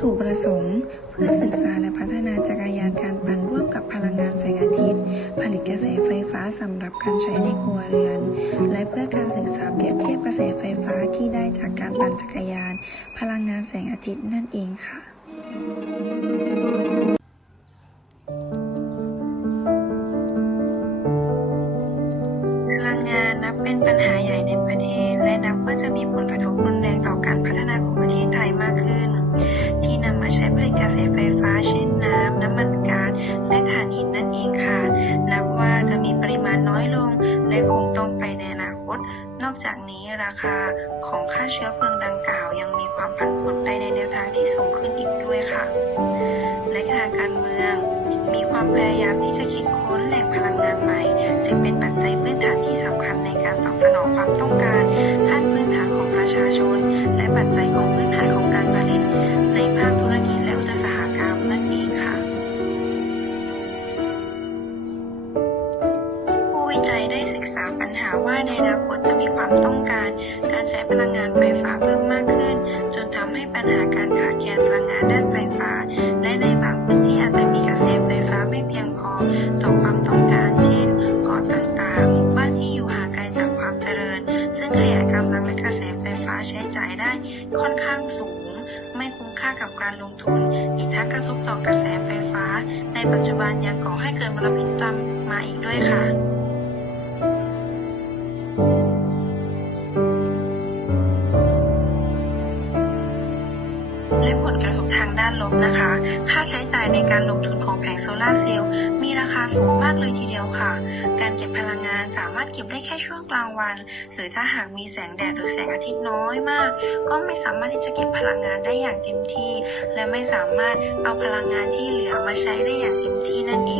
ถุประสงค์ เพื่อศึกษาและพัฒนาจักรยานการปั่นร่วมกับพลังงานแสงอาทิตย์ ผลิตกระแสไฟฟ้าสำหรับการใช้ในครัวเรือน และเพื่อการศึกษาเปรียบเทียบกระแสไฟฟ้าที่ได้จากการปั่นจักรยาน พลังงานแสงอาทิตย์นั่นเองค่ะพลังงานนับเป็นปัญหา หินนั่นเองค่ะ นับว่าจะมีปริมาณน้อยลง และคงต้องไปในอนาคต นอกจากนี้ราคาของค่าเชื้อเพลิงดังกล่าว ยังมีความผันผวนไปในแนวทางที่สูงขึ้นอีกด้วยค่ะ และทางการเมือง มีความพยายามที่จะคิดค้นแหล่งพลังงานใหม่ จึงเป็นปัจจัยพื้นฐานที่สำคัญในการตอบสนองความต้องการ อนาคตจะมีความต้องการ การใช้พลังงานไฟฟ้าเพิ่มมากขึ้น จนทำให้ปัญหาการขาดแคลนพลังงานด้านไฟฟ้า และในบางพื้นที่อาจจะมีกระแสไฟฟ้าไม่เพียงพอต่อความต้องการ เช่นเกาะต่างๆหมู่บ้านที่อยู่ห่างไกลจากความเจริญ ซึ่งขยายกำลังและกระแสไฟฟ้าใช้จ่ายได้ค่อนข้างสูง ไม่คุ้มค่ากับการลงทุน อีกทั้งกระทบต่อกระแสไฟฟ้า ในปัจจุบันยังก่อให้เกิดมลพิษตามมาอีกด้วยค่ะ ทางด้านลบนะคะ ค่าใช้จ่ายในการลงทุนของแผงโซลาเซลล์มีราคาสูงมากเลยทีเดียวค่ะ การเก็บพลังงานสามารถเก็บได้แค่ช่วงกลางวัน หรือถ้าหากมีแสงแดดหรือแสงอาทิตย์น้อยมาก ก็ไม่สามารถที่จะเก็บพลังงานได้อย่างเต็มที่ และไม่สามารถเอาพลังงานที่เหลือมาใช้ได้อย่างเต็มที่นั่นเอง